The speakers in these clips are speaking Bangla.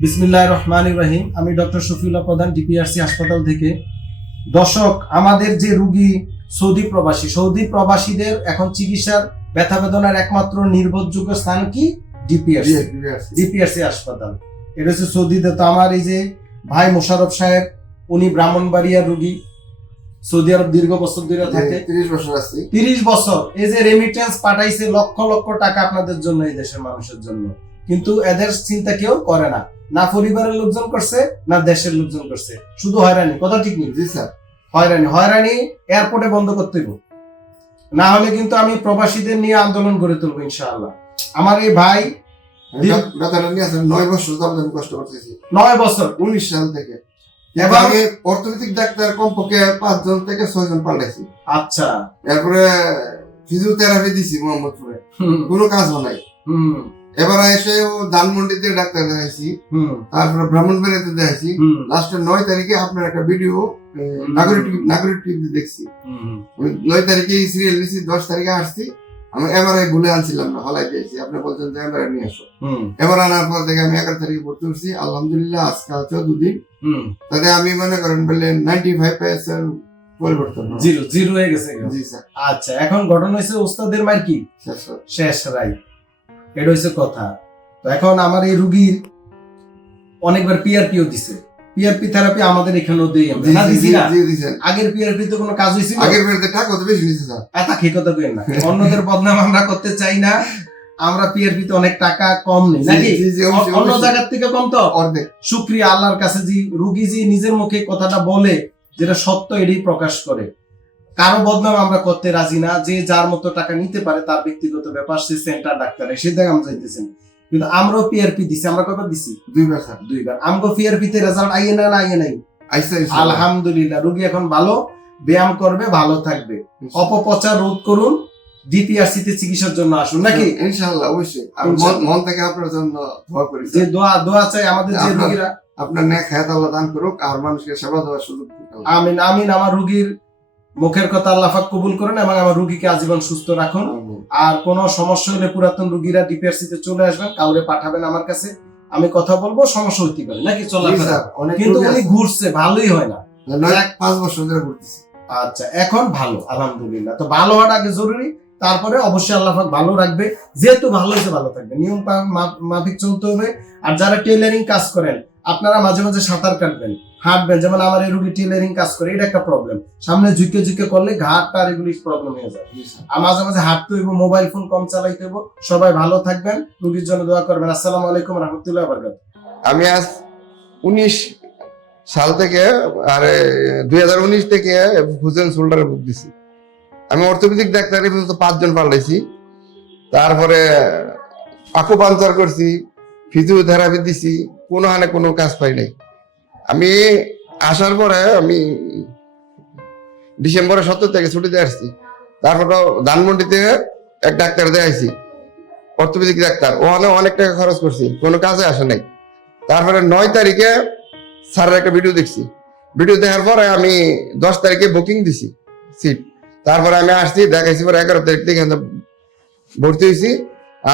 বিসমিল্লাহ রহমান ইব্রাহিম আমি ডক্টর শফিউল্লাহ প্রধান ডিপিআরসি হাসপাতাল থেকে। দর্শক আমাদের যে রুগী সৌদি প্রবাসী সৌদি প্রবাসীদের এখন চিকিৎসার ব্যথা বেদনার একমাত্র নির্ভরযোগ্য স্থান কি? ডিপিআরসি। ডিপিআরসি। হাসপাতাল। এটা হচ্ছে সৌদিতে তো আমার এই যে ভাই মোশারফ সাহেব উনি ব্রাহ্মণবাড়িয়ার রুগী। সৌদি আরব দীর্ঘ বছর ধরে থাকে। তিরিশ বছর আছি। তিরিশ বছর। এই যে রেমিটেন্স পাঠাইছে লক্ষ লক্ষ টাকা আপনাদের জন্য এই দেশের মানুষের জন্য। কিন্তু এদের চিন্তা কেউ করে না। না পরিবারের লোকজন করছে না দেশের লোকজন করছে। শুধু হয়রানি কথা ঠিক নেই। জি স্যার। হয়রানি হয়রানি এয়ারপোর্টে বন্ধ করতে হবে না হলে কিন্তু আমি প্রবাসীদের নিয়ে আন্দোলন গড়ে তুলবো ইনশাআল্লাহ। আমার এই ভাই নিয়ে বছর আমি কষ্ট করতেছি। নয় বছর। উনিশ সাল থেকে। এবং- এবং আমি অর্থনৈতিক ডাক্তার কমপক্ষে পাঁচজন থেকে ছয়জন পাল্টাইছি। আচ্ছা। এরপরে ফিজিওথেরাপি দিছি মোহাম্মদপুরে। হুম। কোনো কাজ নাই। হুম। এবার এসে ও ধানমন্ডিতে ডাক্তার দেখাইছি। তারপরে ব্রাহ্মণবাড়িতে দেখাইছি। হুম। লাস্টের নয় তারিখে আপনার একটা ভিডিও নাগরিক নাগরিক টিভি দেখছি। নয় তারিখে সিরিয়াল নিছি দশ তারিখে আসছি। আমি এমআরআই বলে আনছিলাম না হলাই দিয়েছি আপনি বলছেন যে এমআরআই নিয়ে আসো। এবার আনার পর থেকে আমি এগারো তারিখে ভর্তি করছি আলহামদুলিল্লাহ আজকে চোদ্দ দিন হুম। তাতে আমি মনে করেন বললেন নাইনটি ফাইভ পার্সেন্ট পরিবর্তন। জিরো জিরো হয়ে গেছে। জি স্যার। আচ্ছা এখন ঘটনা হয়েছে ওস্তাদের মার কি। শেষ রাই এটা হচ্ছে কথা। তো এখন আমার এই রুগীর অনেকবার পিআরপিও দিছে। পিআরপি থেরাপি আমাদের এখানেও দিই আমরা। না দিছি না। আগের পিআরপি তো কোনো কাজ হয়েছিল আগের বেরোতে টাকা তো বেশি নিচ্ছে স্যার এত কথা কইেন না। অন্যদের বদনাম আমরা করতে চাই না। আমরা পিআরপি তে অনেক টাকা কম নেই। নাকি? অন্য। জায়গার থেকে কম তো? অর্ধেক। শুক্রিয়া আল্লাহর কাছে যে রুগী যে নিজের মুখে কথাটা বলে যেটা সত্য এটাই প্রকাশ করে। কারও বদনাম আমরা করতে রাজি না যে যার মতো টাকা নিতে পারে তার ব্যক্তিগত ব্যাপার সে সেন্টার ডাক্তার সে দেখে আমরা যাইতেছেন কিন্তু আমরাও পিআরপি দিছি আমরা কয়বার দিছি? দুইবার স্যার। দুইবার। আমগো পিআরপি তে রেজাল্ট আইয়ে না না আইয়ে নাই। আলহামদুলিল্লাহ রুগী এখন ভালো ব্যায়াম করবে ভালো থাকবে। অপপ্রচার রোধ করুন ডিপিআরসি তে চিকিৎসার জন্য আসুন নাকি? ইনশাআল্লাহ অবশ্যই। আমি মন- থেকে আপনার জন্য দোয়া করি যে দোয়া দোয়া চাই আমাদের যে রোগীরা। আপনার নেক হায়াত আল্লাহ দান করুক আর মানুষকে সেবা দেওয়ার সুযোগ আমিন আমিন আমার রুগীর মুখের কথা আল্লাহ পাক কবুল করেন এবং আমার রুগীকে আজীবন সুস্থ রাখুন। আর কোনো সমস্যা হলে পুরাতন রুগীরা ডিপিআরসি তে চলে আসবেন কাউরে পাঠাবেন আমার কাছে। আমি কথা বলব সমস্যা হইতে পারে নাকি চলাফেরা? কিন্তু উনি ঘুরছে ভালোই হয় না। পাঁচ বছর ধরে ঘুরতেছি। আচ্ছা এখন ভালো আলহামদুলিল্লাহ। তো ভালো হওয়াটা আগে জরুরি তারপরে অবশ্যই আল্লাহ ভালো রাখবে। যেহেতু ভালো হয়েছে ভালো থাকবে। নিয়ম মাফিক চলতে হবে। আর যারা টেলারিং কাজ করেন আপনারা মাঝে মাঝে সাঁতার কাটবেন, হাঁটবেন, যেমন আমার এই রুগী টেলারিং কাজ করে, এটা একটা প্রবলেম সামনে ঝুঁকে ঝুঁকে করলে ঘাট টার এগুলি প্রবলেম হয়ে যায়। আর মাঝে মাঝে হাঁটতে হইব মোবাইল ফোন কম চালাইতে হইব। সবাই ভালো থাকবেন, রুগীর জন্য দোয়া করবেন। আসসালামু আলাইকুম রহমতুল্লাহ বরকাত আমি আজ উনিশ সাল থেকে, আর, দুই হাজার উনিশ থেকে হুজেন শোল্ডারে বুক দিছি আমি অর্থোপেডিক ডাক্তার পর্যন্ত পাঁচজন পাল্টাইছি তারপরে পাকুপাঞ্চার করছি ফিজিওথেরাপি দিছি। কোনো হানে কোনো কাজ পাই নাই। আমি আসার পরে আমি ডিসেম্বরের সত্তর থেকে ছুটিতে আসছি। তারপরে ধানমন্ডিতে এক ডাক্তার দেখাইছি, অর্থোপেডিক ডাক্তার। ওখানে অনেক টাকা খরচ করছি, কোনো কাজে আসে নাই। তারপরে নয় তারিখে স্যারের একটা ভিডিও দেখছি। ভিডিও দেখার পরে আমি দশ তারিখে বুকিং দিছি সিট তারপরে আমি আসছি, দেখাইছি পরে এগারো তারিখ থেকে ভর্তি হয়েছি।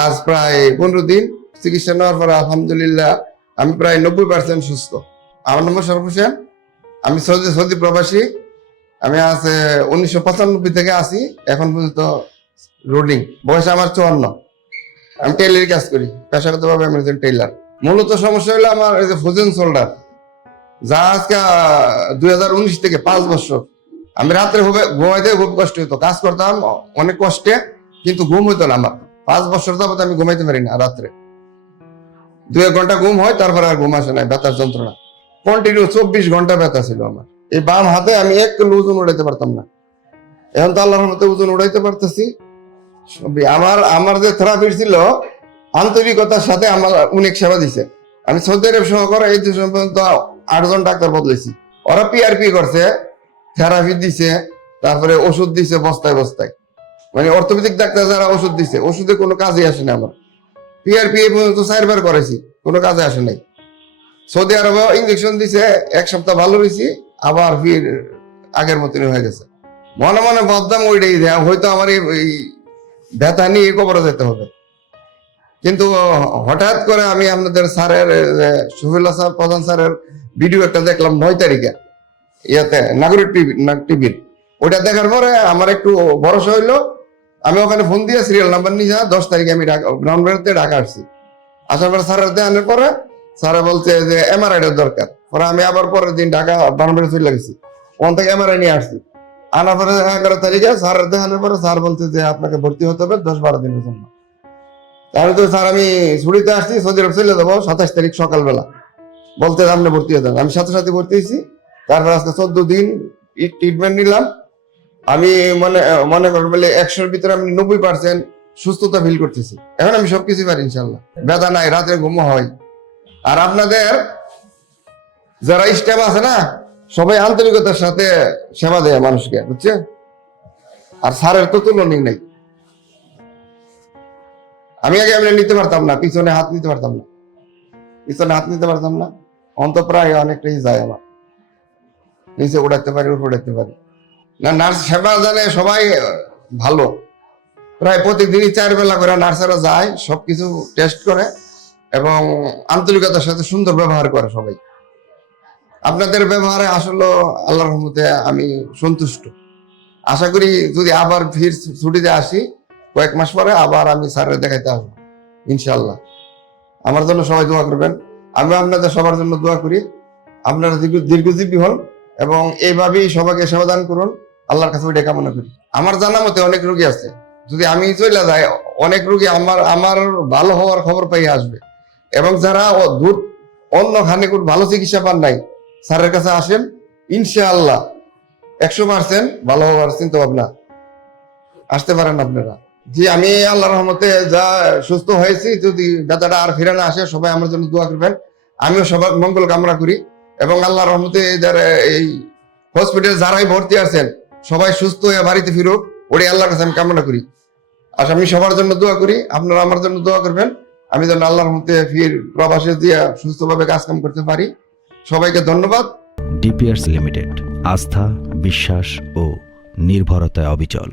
আজ প্রায় পনেরো দিন, চিকিৎসা নেওয়ার পরে আলহামদুলিল্লাহ আমি প্রায় নব্বই পার্সেন্ট সুস্থ। আমার নম্বর সরফ হোসেন আমি সৌদি সৌদি প্রবাসী, আমি আজ উনিশশো পঁচানব্বই থেকে আসি এখন পর্যন্ত রোডিং, বয়স আমার চুয়ান্ন। আমি টেলারি কাজ করি, পেশাগতভাবে আমি একজন টেইলার মূলত সমস্যা হলো আমার এই যে ফোজেন শোল্ডার, যা আজকে দুই হাজার উনিশ থেকে পাঁচ বছর। আমি রাত্রে ঘুমে- ঘুমাইতে খুব কষ্ট হতো কাজ করতাম অনেক কষ্টে, কিন্তু ঘুম হইতো না আমার। পাঁচ বছর যাবত আমি ঘুমাইতে পারি না রাত্রে। দু এক ঘণ্টা ঘুম হয়, তারপরে আর ঘুম আসে না ব্যথার যন্ত্রণা। কন্টিনিউ চব্বিশ ঘণ্টা ব্যথা ছিল আমার। এই বাম হাতে আমি এক কিলো ওজন উড়াইতে পারতাম না। এখন তো আল্লাহর মতো ওজন উড়াইতে পারতেছি। আমার আমার যে থেরাপির ছিল, আন্তরিকতার সাথে আমার অনেক সেবা দিছে। আমি সৌদি আরব সহকারে এই দুজন পর্যন্ত আটজন ডাক্তার বদলেছি ওরা পিআরপি করছে থেরাপি দিছে, তারপরে ওষুধ দিছে বস্তায় বস্তায়। মানে অর্থোপেডিক ডাক্তার যারা ওষুধ দিছে, ওষুধে কোনো কাজে আসে না আমার। পিআরপি পর্যন্ত চারবার করেছি কোনো কাজে আসে নাই। সৌদি আরবে ইঞ্জেকশন দিছে, এক সপ্তাহ ভালো রয়েছি আবার ফির আগের মতনই হয়ে গেছে। মনে মনে ভাবতাম ওইটাই হয়তো আমার এই- ব্যথা নিয়ে কবরে যেতে হবে। কিন্তু হঠাৎ করে আমি আপনাদের স্যারের সুফিল্লা স্যার, প্রধান স্যারের ভিডিও একটা দেখলাম নয় তারিখে। ইয়াতে, নাগরিক টিভি টিভির। ওটা দেখার পরে আমার একটু ভরসা হইল আমি ওখানে ফোন দিয়ে সিরিয়াল নাম্বার নিয়ে দশ তারিখে আমি গ্রাউন্ড বেরোতে ঢাকা আসছি। আসার পরে স্যারের দেখানোর পরে স্যারে বলছে যে এমআরআই এর দরকার। পরে আমি আবার পরের দিন ঢাকা বানবেড়ে চলে গেছি। ওখান থেকে এমআরআই নিয়ে আসছি। আনার পরে এগারো তারিখে স্যারের দেখানোর পরে স্যার বলছে যে আপনাকে ভর্তি হতে হবে দশ বারো দিনের জন্য। তাহলে তো স্যার আমি ছুটিতে আসছি, সৌদি আরব চলে যাব সাতাশ তারিখ সকালবেলা। বলতে আপনি ভর্তি হতেন আমি সাথে সাথে ভর্তি হয়েছি। তারপর আজকে চোদ্দ দিন ট্রিটমেন্ট নিলাম। আমি মনে মনে করেন বলে একশোর ভিতরে আমি নব্বই পার্সেন্ট সুস্থতা ফিল করতেছি। এখন আমি সবকিছু পারি ইনশাল্লাহ। ব্যথা নাই, রাতে ঘুম হয়। আর আপনাদের যারা স্টাফ আছে না, সবাই আন্তরিকতার সাথে সেবা দেয় মানুষকে, বুঝছে? আর স্যারের তো তুলনই নাই। আমি আগে আমি নিতে পারতাম না, পিছনে হাত নিতে পারতাম না। পিছনে হাত নিতে পারতাম না। অন্ত প্রায় অনেকটাই যায় আমার। নিচে উড়াতে পারি, উপর উড়াতে পারি। না, নার্স সেবা জানে সবাই ভালো। প্রায় প্রতিদিনই চার বেলা করে নার্সেরা যায়, সবকিছু টেস্ট করে এবং আন্তরিকতার সাথে সুন্দর ব্যবহার করে সবাই। আপনাদের ব্যবহারে আসলে আল্লাহর রহমতে আমি সন্তুষ্ট। আশা করি যদি আবার ফির ছুটিতে আসি, কয়েক মাস পরে আবার আমি স্যারের দেখাইতে আসব ইনশাল্লাহ আমার জন্য সবাই দোয়া করবেন। আমি আপনাদের সবার জন্য দোয়া করি। আপনারা দীর্ঘ- দীর্ঘজীবী হন। এবং এইভাবেই সবাইকে সেবাদান করুন। আল্লাহর কাছে ওইটা কামনা করি। আমার জানা মতে অনেক রোগী আছে। যদি আমি চলে যাই, অনেক রোগী আমার আমার ভালো হওয়ার খবর পাই আসবে। এবং যারা দূর, অন্য খানে কোনো ভালো চিকিৎসা পান নাই, স্যারের কাছে আসেন, ইনশাআল্লাহ একশো পার্সেন্ট ভালো হওয়ার চিন্তা ভাবনা আসতে পারেন আপনারা। জি, আমি আল্লাহ রহমতে যা সুস্থ হয়েছি, যদি ব্যথাটা আর ফিরে না আসে, সবাই আমার জন্য দোয়া করবেন। আমিও সবার মঙ্গল কামনা করি। এবং আল্লাহ রহমতে এদের এই হসপিটাল যারাই ভর্তি আছেন, সবাই সুস্থ হয়ে বাড়িতে ফিরুক, ওটাই আল্লাহর কাছে আমি কামনা করি। আর আমি সবার জন্য দোয়া করি, আপনারা আমার জন্য দোয়া করবেন। আমি যেন আল্লাহর রহমতে ফির প্রবাসে দিয়ে সুস্থভাবে কাজ কাম করতে পারি। সবাইকে ধন্যবাদ। ডিপিআরস লিমিটেড, আস্থা, বিশ্বাস ও নির্ভরতায় অবিচল।